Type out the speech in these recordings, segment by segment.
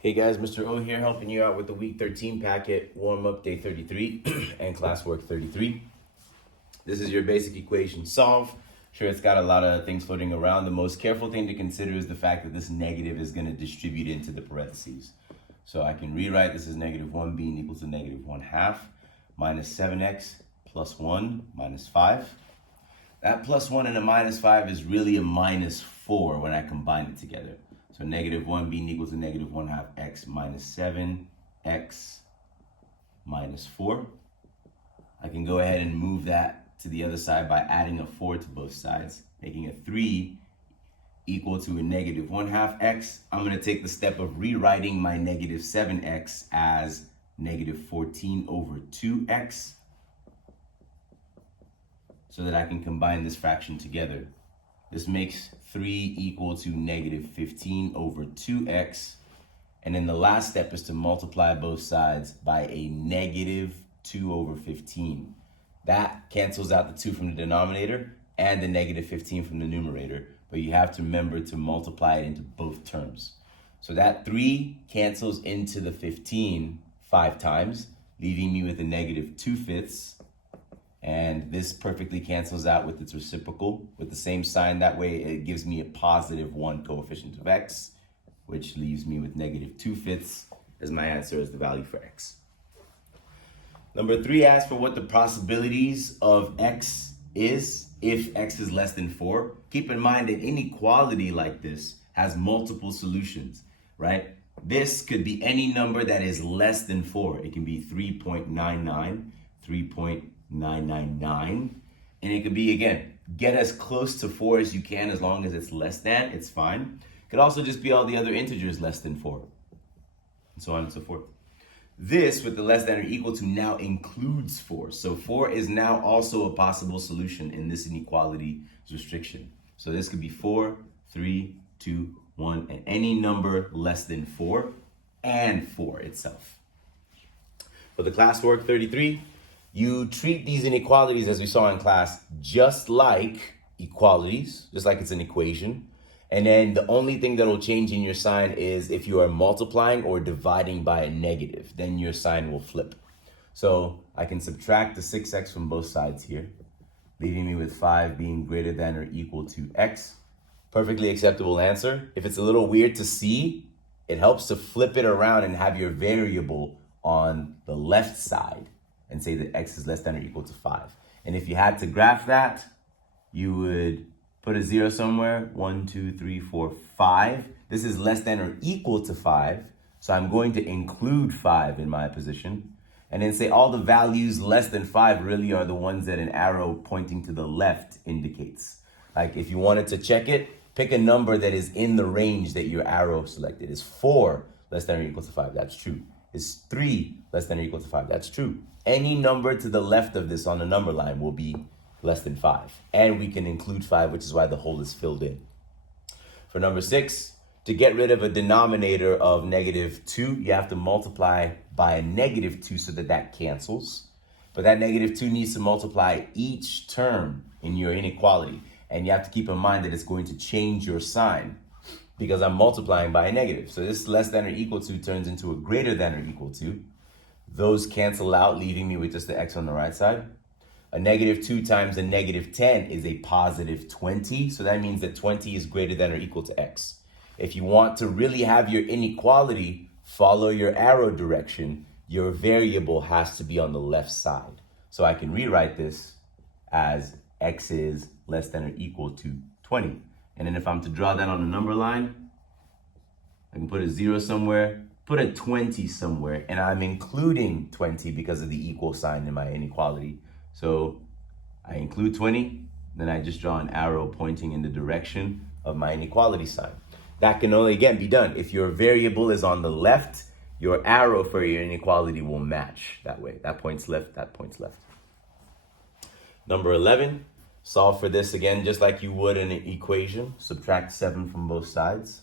Hey guys, Mr. O here helping you out with the week 13 packet, warm up day 33 and classwork 33. This is your basic equation solve. Sure, it's got a lot of things floating around. The most careful thing to consider is the fact that this negative is going to distribute into the parentheses. So I can rewrite this as negative 1 being equal to negative 1/2 minus 7x plus 1 minus 5. That plus 1 and a minus 5 is really a minus 4 when I combine it together. So negative 1 being equal to negative 1/2 x minus 7x minus 4. I can go ahead and move that to the other side by adding a 4 to both sides, making a 3 equal to a negative 1/2 x. I'm going to take the step of rewriting my negative 7x as negative 14 over 2x so that I can combine this fraction together. This makes 3 equal to negative 15 over 2x. And then the last step is to multiply both sides by a negative 2 over 15. That cancels out the 2 from the denominator and the negative 15 from the numerator. But you have to remember to multiply it into both terms. So that 3 cancels into the 15 5 times, leaving me with a negative 2/5. And this perfectly cancels out with its reciprocal with the same sign. That way it gives me a positive 1 coefficient of x, which leaves me with negative 2/5 as my answer as the value for x. Number 3 asks for what the possibilities of x is if x is less than 4. Keep in mind that inequality like this has multiple solutions, right? This could be any number that is less than 4. It can be 3.99, 3.999, and it could be, again, get as close to 4 as you can as long as it's less than, it's fine. It could also just be all the other integers less than 4, and so on and so forth. This, with the less than or equal to, now includes 4. So 4 is now also a possible solution in this inequality restriction. So this could be 4, 3, 2, 1, and any number less than 4 and 4 itself. For the classwork 33, you treat these inequalities, as we saw in class, just like equalities, just like it's an equation. And then the only thing that will change in your sign is if you are multiplying or dividing by a negative, then your sign will flip. So I can subtract the 6x from both sides here, leaving me with 5 being greater than or equal to x. Perfectly acceptable answer. If it's a little weird to see, it helps to flip it around and have your variable on the left side and say that x is less than or equal to 5. And if you had to graph that, you would put a 0 somewhere. 1, 2, 3, 4, 5. This is less than or equal to 5. So I'm going to include 5 in my position. And then say all the values less than 5 really are the ones that an arrow pointing to the left indicates. Like if you wanted to check it, pick a number that is in the range that your arrow selected. Is 4 less than or equal to 5? That's true. Is 3 less than or equal to 5? That's true. Any number to the left of this on the number line will be less than 5. And we can include 5, which is why the hole is filled in. For number 6, to get rid of a denominator of negative 2, you have to multiply by a negative 2 so that that cancels. But that negative 2 needs to multiply each term in your inequality. And you have to keep in mind that it's going to change your sign because I'm multiplying by a negative. So this less than or equal to turns into a greater than or equal to. Those cancel out, leaving me with just the x on the right side. A negative 2 times a negative 10 is a positive 20. So that means that 20 is greater than or equal to x. If you want to really have your inequality follow your arrow direction, your variable has to be on the left side. So I can rewrite this as x is less than or equal to 20. And then if I'm to draw that on the number line, I can put a 0 somewhere, put a 20 somewhere, and I'm including 20 because of the equal sign in my inequality. So I include 20, then I just draw an arrow pointing in the direction of my inequality sign. That can only, again, be done if your variable is on the left. Your arrow for your inequality will match that way. That points left, that points left. Number 11, solve for this again, just like you would in an equation. Subtract 7 from both sides.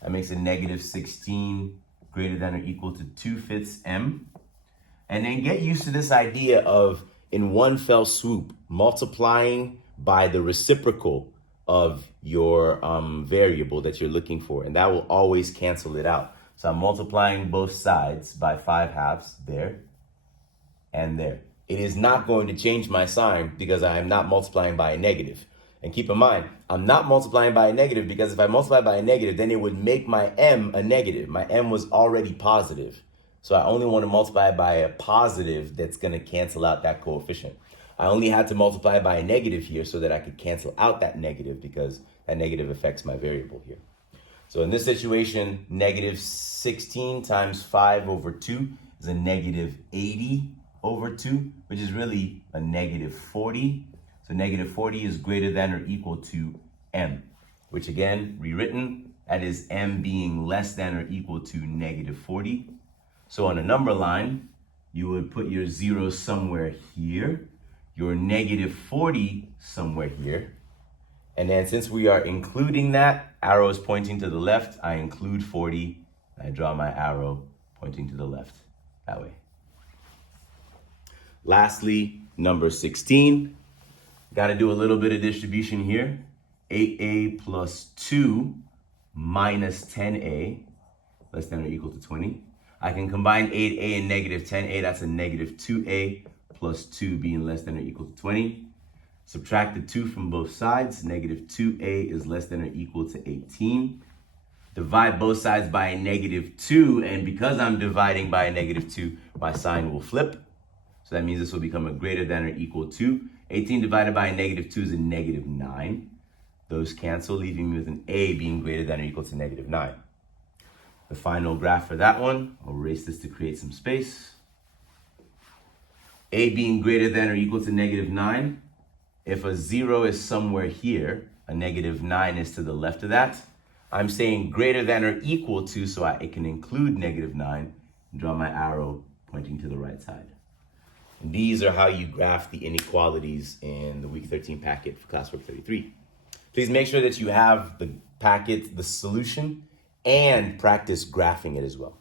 That makes a negative 16 greater than or equal to 2/5 m. And then get used to this idea of, in one fell swoop, multiplying by the reciprocal of your variable that you're looking for. And that will always cancel it out. So I'm multiplying both sides by 5/2 there and there. It is not going to change my sign because I am not multiplying by a negative. And keep in mind, I'm not multiplying by a negative because if I multiply by a negative, then it would make my m a negative. My m was already positive. So I only want to multiply by a positive that's going to cancel out that coefficient. I only had to multiply by a negative here so that I could cancel out that negative because that negative affects my variable here. So in this situation, negative 16 times 5/2 is a negative 80/2, which is really a negative 40. So negative 40 is greater than or equal to m, which again, rewritten, that is m being less than or equal to negative 40. So on a number line, you would put your 0 somewhere here, your negative 40 somewhere here. And then since we are including that, arrow is pointing to the left, I include 40, and I draw my arrow pointing to the left that way. Lastly, number 16. Got to do a little bit of distribution here. 8a plus 2 minus 10a, less than or equal to 20. I can combine 8a and negative 10a. That's a negative 2a plus 2 being less than or equal to 20. Subtract the 2 from both sides. Negative 2a is less than or equal to 18. Divide both sides by a negative 2. And because I'm dividing by a negative 2, my sign will flip. So that means this will become a greater than or equal to. 18 divided by a negative 2 is a negative 9. Those cancel, leaving me with an a being greater than or equal to negative 9. The final graph for that one, I'll erase this to create some space. A being greater than or equal to negative 9. If a 0 is somewhere here, a negative 9 is to the left of that. I'm saying greater than or equal to, so it can include negative 9, and draw my arrow pointing to the right side. And these are how you graph the inequalities in the week 13 packet for classwork 33. Please make sure that you have the packet, the solution, and practice graphing it as well.